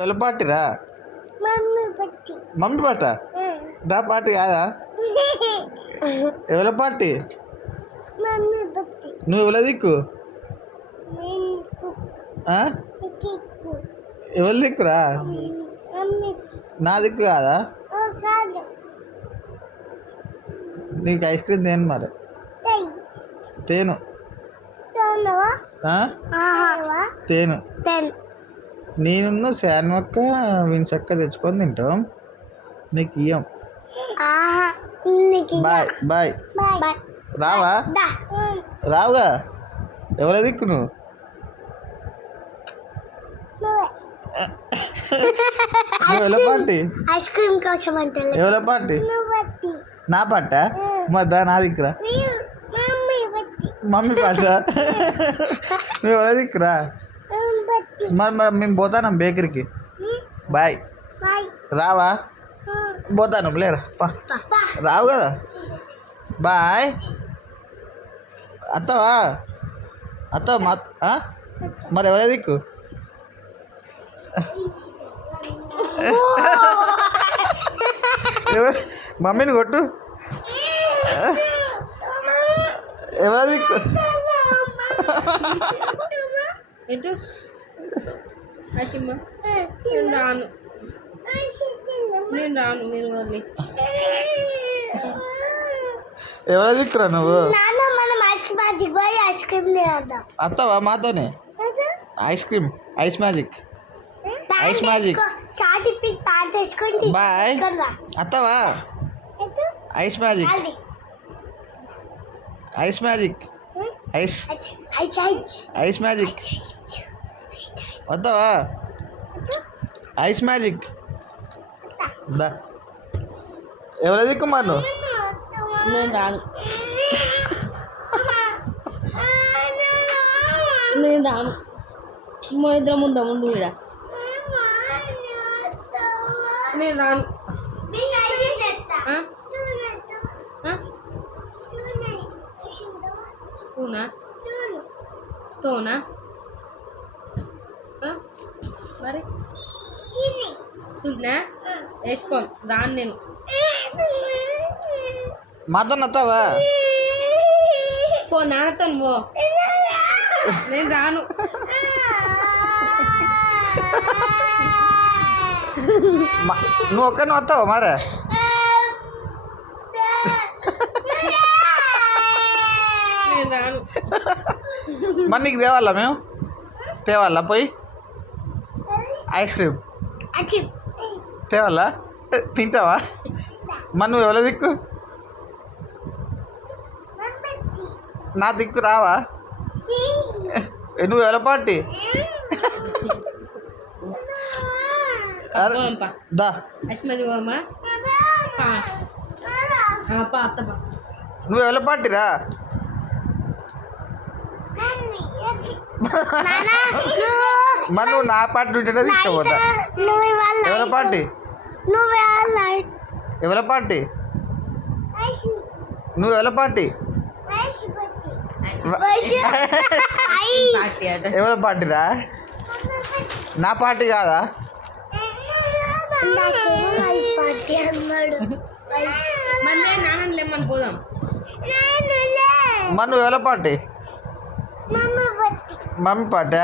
ఎవరి పార్టీరా? మమ్మీ పాట దా పార్టీ కాదా? ఎవరి పార్టీ? నువ్వు ఎవరి దిక్కు? ఎవరి దిక్కురా? నా దిక్కు కాదా? నీకు ఐస్ క్రీమ్ తేను మరి. తేను తేను నేను శాన్వక్క విన్సక్క తెచ్చుకొని తింటాం. నీకు ఇయ్యం. Bye bye. రావా? రావుగా. ఎవరి దిక్కు నువ్వు? నువ్వు ఎవరి పార్టీ? ఐస్ క్రీమ్ కోసం అంటే ఎవరి పార్టీ? నా పట్ట మద్దా నా దిక్కురా. మమ్మీ పాట. నువ్వు ఎవరి దిక్కురా? మరి మేము పోతాం బేకరీకి. బాయ్. రావా? పోతాను లేరా. రావు కదా. బాయ్. అత్తవా? అత్తవా మా మరి ఎవరి దిక్కు? మమ్మీని కొట్టు. ఎవరి దిక్కు? ఎటు నేను రాను, నేను రాను. మీరు వాళ్ళి ఎవరి దిక్కురా నువ్వు? ఐస్ క్రీమ్ అత్తవా మాతోనే? Ice cream ice magic ice magic. Boy. అత్తవా? Ice magic ice magic ice ice magic. వద్దావా? ఐస్ మ్యాజిక్ దా. ఎవరి దిక్కు మరి నువ్వు? నేను రాను, నేను రాను. మా ఇద్దరం ముందా ముందు కూడా నేను రాను. స్పూనా తోనా మరి చూడనా వేసుకోను. రాను నేను. మాతో వస్తావా? పో నాన్నతో పో. నేను రాను. నువ్వు ఒక్కడిని వస్తావా మరి? నేను రాను. మరి నీకు తేవాలా? మేము తేవాలా పోయి ఐస్ క్రీమ్ తేవాలా? తింటావా? మరి నువ్వు ఎవరి దిక్కు? నా దిక్కు రావా? నువ్వు ఎవరి పార్టీ? దా. నువ్వు ఎవరి పార్టీరా? మరి నువ్వు నా పార్టీ ఉంటేనే తీసుకుపోతా. ఎవరి పార్టీ? ఎవరి పార్టీ? నువ్వు ఎవరి పార్టీ? ఎవరి పార్టీరా? నా పార్టీ కాదా? మరి నాన్న లేమని పోదాం. మరి నువ్వు ఎవరి పార్టీ? Mummy party.